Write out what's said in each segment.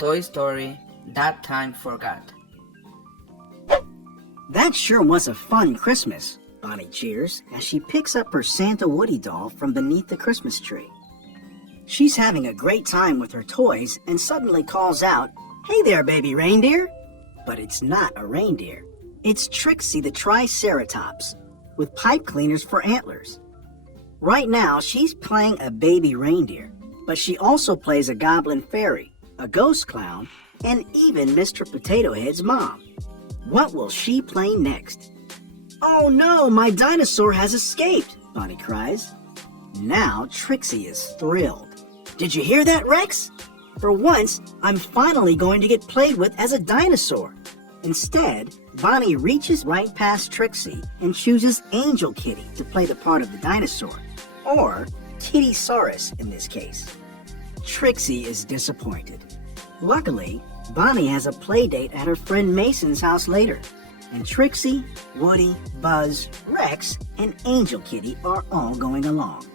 Toystory, That Time Forgot. That sure was a fun Christmas, Bonnie cheers as she picks up her Santa Woody doll from beneath the Christmas tree. She's having a great time with her toys and suddenly calls out, "Hey there, baby reindeer!" But it's not a reindeer. It's Trixie the Triceratops, with pipe cleaners for antlers. Right now, she's playing a baby reindeer, but she also plays a goblin fairy, a ghost clown, and even Mr. Potato Head's mom. What will she play next? "Oh no, my dinosaur has escaped!" Bonnie cries. Now Trixie is thrilled. "Did you hear that, Rex? For once, I'm finally going to get played with as a dinosaur." Instead, Bonnie reaches right past Trixie and chooses Angel Kitty to play the part of the dinosaur, or Kittysaurus in this case. Trixie is disappointed. Luckily, Bonnie has a play date at her friend Mason's house later, and Trixie, Woody, Buzz, Rex, and Angel Kitty are all going along.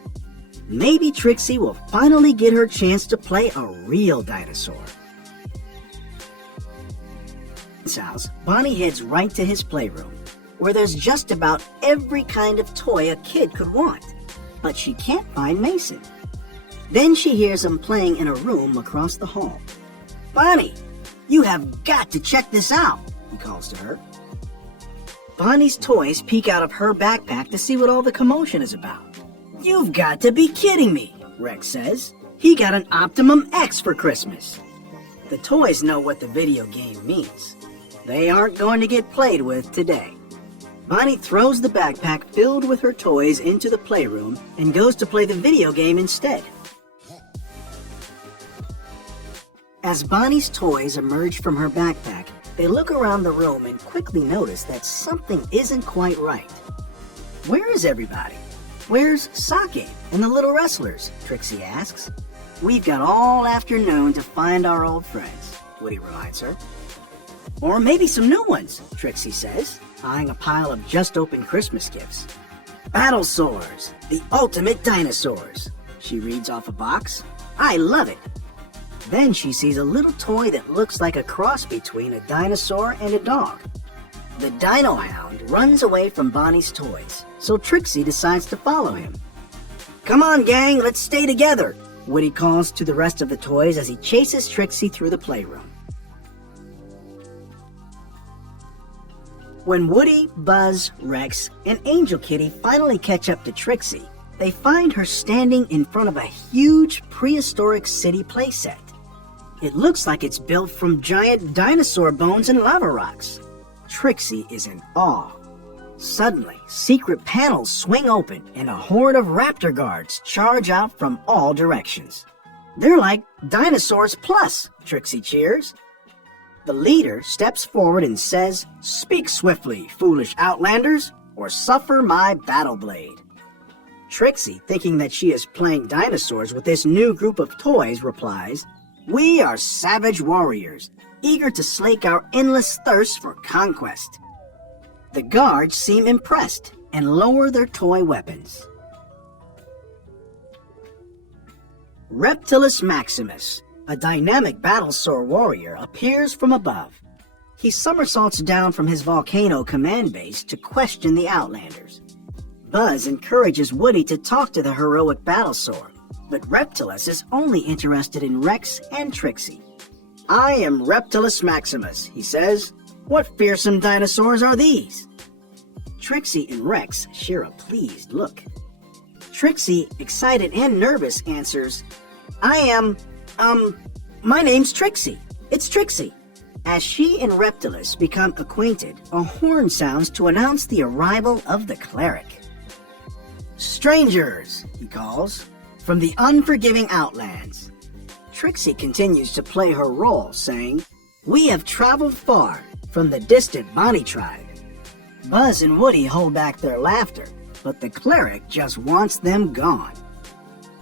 Maybe Trixie will finally get her chance to play a real dinosaur. At his house, Bonnie heads right to his playroom, where there's just about every kind of toy a kid could want, but she can't find Mason. Then she hears him playing in a room across the hall. "Bonnie, you have got to check this out," he calls to her. Bonnie's toys peek out of her backpack to see what all the commotion is about. "You've got to be kidding me," Rex says. "He got an Optimum X for Christmas." The toys know what the video game means. They aren't going to get played with today. Bonnie throws the backpack filled with her toys into the playroom and goes to play the video game instead. As Bonnie's toys emerge from her backpack, they look around the room and quickly notice that something isn't quite right. "Where is everybody? Where's Sake and the little wrestlers?" Trixie asks. "We've got all afternoon to find our old friends," Woody reminds her. "Or maybe some new ones," Trixie says, eyeing a pile of just-opened Christmas gifts. "Battlesaurs, the ultimate dinosaurs," she reads off a box. "I love it." Then she sees a little toy that looks like a cross between a dinosaur and a dog. The Dino Hound runs away from Bonnie's toys, so Trixie decides to follow him. "Come on, gang, let's stay together," Woody calls to the rest of the toys as he chases Trixie through the playroom. When Woody, Buzz, Rex, and Angel Kitty finally catch up to Trixie, they find her standing in front of a huge prehistoric city playset. It looks like it's built from giant dinosaur bones and lava rocks. Trixie is in awe. Suddenly, secret panels swing open and a horde of raptor guards charge out from all directions. "They're like Dinosaurs Plus," Trixie cheers. The leader steps forward and says, "Speak swiftly, foolish outlanders, or suffer my battle blade." Trixie, thinking that she is playing dinosaurs with this new group of toys, replies, "We are savage warriors, eager to slake our endless thirst for conquest." The guards seem impressed and lower their toy weapons. Reptilus Maximus, a dynamic battlesaur warrior, appears from above. He somersaults down from his volcano command base to question the Outlanders. Buzz encourages Woody to talk to the heroic battlesaur, but Reptilus is only interested in Rex and Trixie. "I am Reptilus Maximus," he says. "What fearsome dinosaurs are these?" Trixie and Rex share a pleased look. Trixie, excited and nervous, answers, My name's Trixie. It's Trixie." As she and Reptilus become acquainted, a horn sounds to announce the arrival of the cleric. "Strangers," he calls, "from the unforgiving Outlands." Trixie continues to play her role, saying, "We have traveled far from the distant Bonnie tribe." Buzz and Woody hold back their laughter, but the cleric just wants them gone.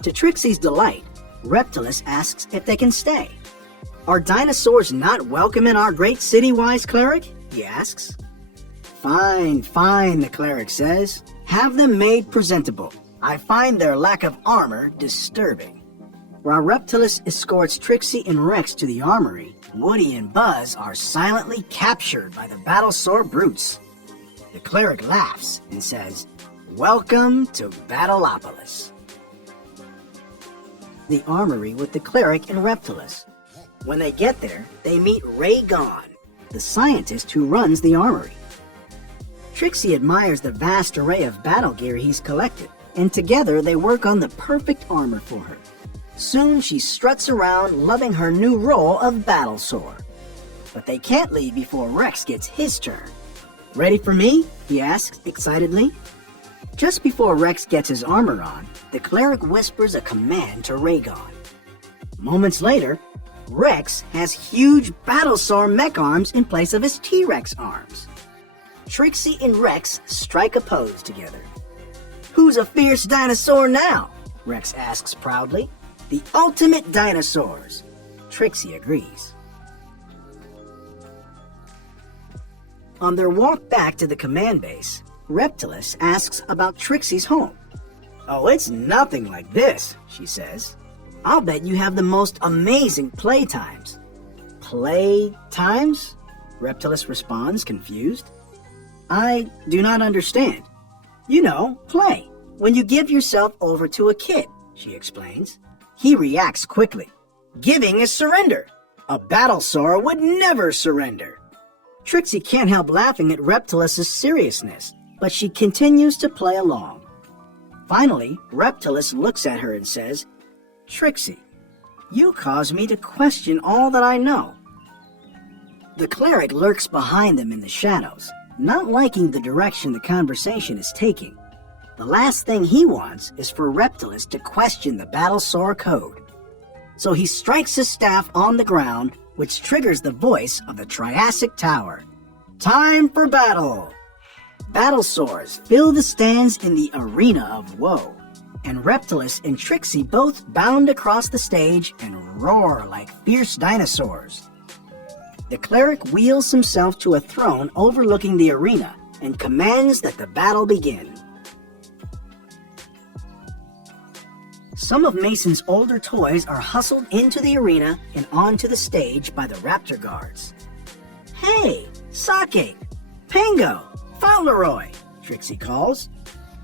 To Trixie's delight, Reptilus asks if they can stay. "Are dinosaurs not welcome in our great city, wise cleric?" he asks. Fine, the cleric says. "Have them made presentable. I find their lack of armor disturbing." While Reptilus escorts Trixie and Rex to the armory, Woody and Buzz are silently captured by the battle-sore brutes. The cleric laughs and says, "Welcome to Battleopolis." The armory with the cleric and Reptilus. When they get there, they meet Ray Gon, the scientist who runs the armory. Trixie admires the vast array of battle gear he's collected, and together they work on the perfect armor for her. Soon she struts around, loving her new role of battle-sore. But they can't leave before Rex gets his turn. "Ready for me?" he asks excitedly. Just before Rex gets his armor on, the cleric whispers a command to Raygon. Moments later, Rex has huge battle-sore mech arms in place of his T-Rex arms. Trixie and Rex strike a pose together. "Who's a fierce dinosaur now?" Rex asks proudly. "The ultimate dinosaurs." Trixie agrees. On their walk back to the command base, Reptilus asks about Trixie's home. "Oh, it's nothing like this," she says. "I'll bet you have the most amazing playtimes." "Playtimes?" Reptilus responds, confused. "I do not understand." "You know, play. When you give yourself over to a kid," she explains. He reacts quickly. "Giving is surrender. A battle-sore would never surrender." Trixie can't help laughing at Reptilus' seriousness, but she continues to play along. Finally, Reptilus looks at her and says, "Trixie, you cause me to question all that I know." The cleric lurks behind them in the shadows, not liking the direction the conversation is taking. The last thing he wants is for Reptilus to question the battle-sore code. So he strikes his staff on the ground, which triggers the voice of the Triassic Tower. "Time for battle!" Battle-sores fill the stands in the Arena of Woe, and Reptilus and Trixie both bound across the stage and roar like fierce dinosaurs. The cleric wheels himself to a throne overlooking the arena and commands that the battle begin. Some of Mason's older toys are hustled into the arena and onto the stage by the Raptor guards. "Hey, Sake, Pango, Fauntleroy," Trixie calls.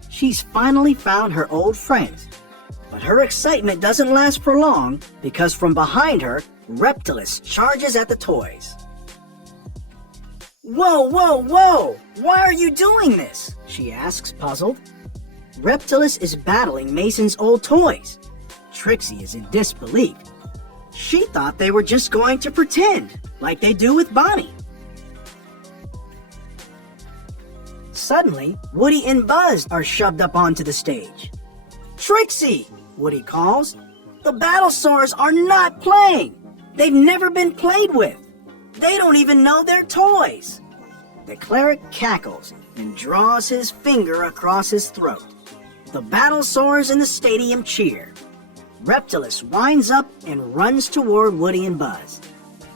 She's finally found her old friends. But her excitement doesn't last for long because from behind her, Reptilus charges at the toys. "Whoa, whoa, whoa! Why are you doing this?" she asks, puzzled. Reptilus is battling Mason's old toys. Trixie is in disbelief. She thought they were just going to pretend, like they do with Bonnie. Suddenly, Woody and Buzz are shoved up onto the stage. "Trixie!" Woody calls. "The battle-sores are not playing! They've never been played with! They don't even know they're toys!" The cleric cackles and draws his finger across his throat. The battle-sores in the stadium cheer. Reptilus winds up and runs toward Woody and Buzz.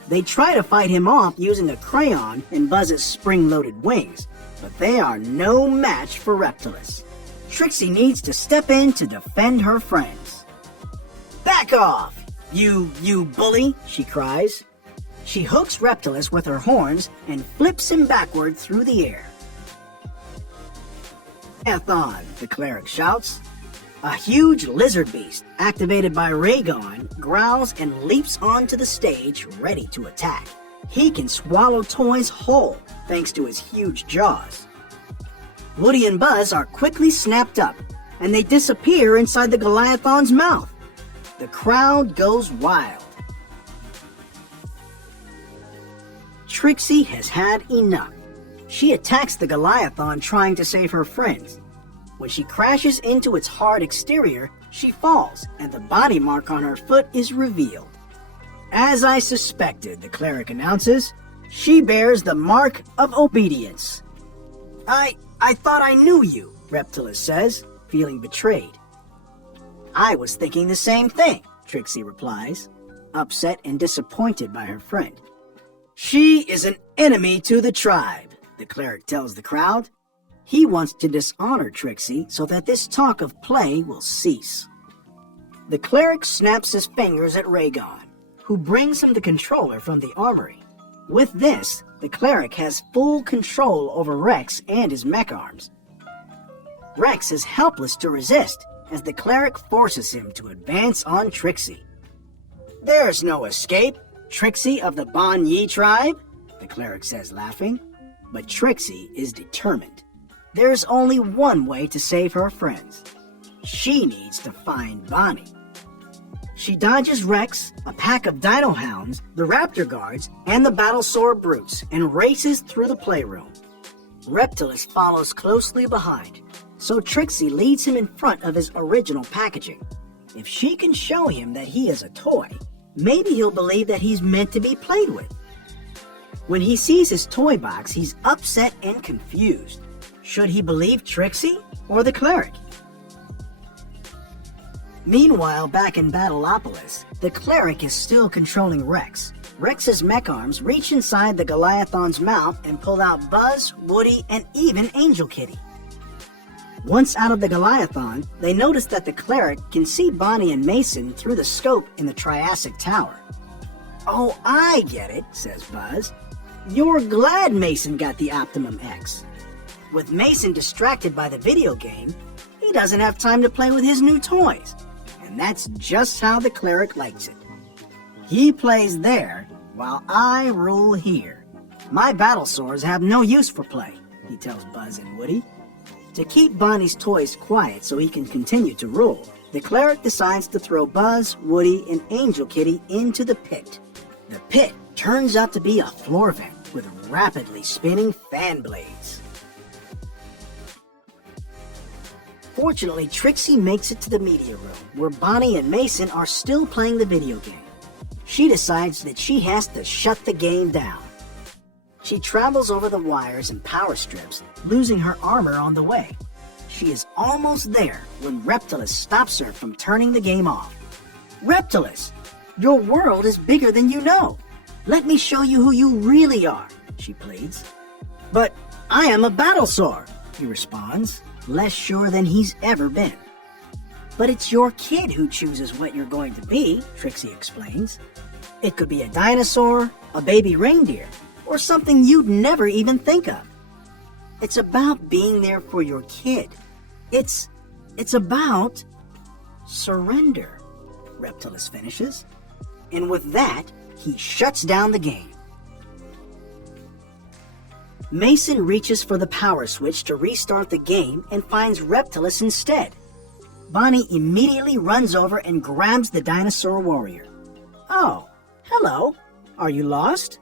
They try to fight him off using a crayon and Buzz's spring-loaded wings, but they are no match for Reptilus. Trixie needs to step in to defend her friends. "Back off, you bully," she cries. She hooks Reptilus with her horns and flips him backward through the air. "Ethon," the cleric shouts. A huge lizard beast, activated by Raygon, growls and leaps onto the stage, ready to attack. He can swallow toys whole, thanks to his huge jaws. Woody and Buzz are quickly snapped up, and they disappear inside the Goliathon's mouth. The crowd goes wild. Trixie has had enough. She attacks the Goliathon trying to save her friends. When she crashes into its hard exterior, she falls, and the body mark on her foot is revealed. "As I suspected," the cleric announces, "she bears the mark of obedience." I thought I knew you," Reptilus says, feeling betrayed. "I was thinking the same thing," Trixie replies, upset and disappointed by her friend. "She is an enemy to the tribe," the cleric tells the crowd. He wants to dishonor Trixie so that this talk of play will cease. The cleric snaps his fingers at Rhaegon, who brings him the controller from the armory. With this, the cleric has full control over Rex and his mech arms. Rex is helpless to resist as the cleric forces him to advance on Trixie. "There's no escape, Trixie of the Bon Yi tribe," the cleric says, laughing. But Trixie is determined. There's only one way to save her friends. She needs to find Bonnie. She dodges Rex, a pack of dino hounds, the raptor guards, and the battlesaur brutes, and races through the playroom. Reptilus follows closely behind, so Trixie leads him in front of his original packaging. If she can show him that he is a toy, maybe he'll believe that he's meant to be played with. When he sees his toy box, he's upset and confused. Should he believe Trixie or the cleric? Meanwhile, back in Battleopolis, the cleric is still controlling Rex. Rex's mech arms reach inside the Goliathon's mouth and pull out Buzz, Woody, and even Angel Kitty. Once out of the Goliathon, they notice that the cleric can see Bonnie and Mason through the scope in the Triassic Tower. "Oh, I get it," says Buzz. "You're glad Mason got the Optimum X." With Mason distracted by the video game, he doesn't have time to play with his new toys. And that's just how the cleric likes it. He plays there while I rule here. "My battlesaurs have no use for play," he tells Buzz and Woody. To keep Bonnie's toys quiet so he can continue to rule, the cleric decides to throw Buzz, Woody, and Angel Kitty into the pit. The pit turns out to be a floor vent with rapidly spinning fan blades. Fortunately, Trixie makes it to the media room, where Bonnie and Mason are still playing the video game. She decides that she has to shut the game down. She travels over the wires and power strips, losing her armor on the way. She is almost there when Reptilus stops her from turning the game off. "Reptilus, your world is bigger than you know. Let me show you who you really are," she pleads. "But I am a battlesaur," he responds, less sure than he's ever been. "But it's your kid who chooses what you're going to be," Trixie explains. "It could be a dinosaur, a baby reindeer, or something you'd never even think of. It's about being there for your kid. It's about surrender," Reptilus finishes. And with that, he shuts down the game. Mason reaches for the power switch to restart the game and finds Reptilus instead. Bonnie immediately runs over and grabs the dinosaur warrior. "Oh, hello. Are you lost?"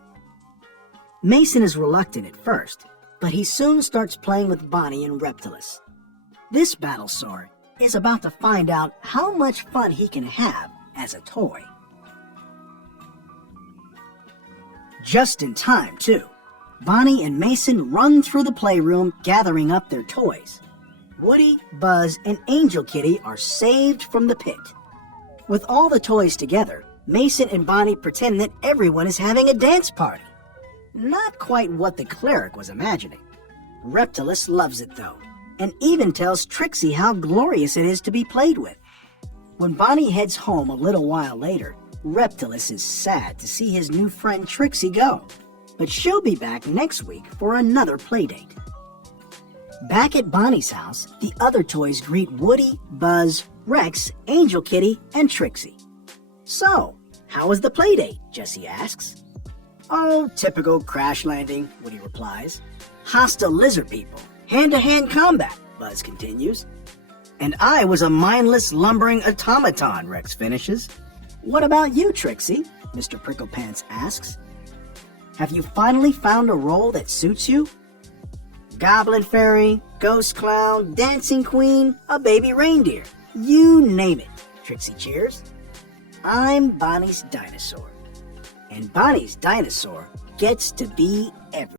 Mason is reluctant at first, but he soon starts playing with Bonnie and Reptilus. This battlesaur is about to find out how much fun he can have as a toy. Just in time, too. Bonnie and Mason run through the playroom, gathering up their toys. Woody, Buzz, and Angel Kitty are saved from the pit. With all the toys together, Mason and Bonnie pretend that everyone is having a dance party. Not quite what the cleric was imagining. Reptilus loves it, though, and even tells Trixie how glorious it is to be played with. When Bonnie heads home a little while later, Reptilus is sad to see his new friend Trixie go. But she'll be back next week for another playdate. Back at Bonnie's house, the other toys greet Woody, Buzz, Rex, Angel Kitty, and Trixie. "So, how was the playdate?" Jessie asks. "Oh, typical crash landing," Woody replies. "Hostile lizard people, hand-to-hand combat," Buzz continues. "And I was a mindless lumbering automaton," Rex finishes. "What about you, Trixie?" Mr. Pricklepants asks. "Have you finally found a role that suits you?" Goblin fairy, ghost clown, dancing queen, a baby reindeer. You name it, Trixie cheers. "I'm Bonnie's dinosaur. And Bonnie's dinosaur gets to be everything."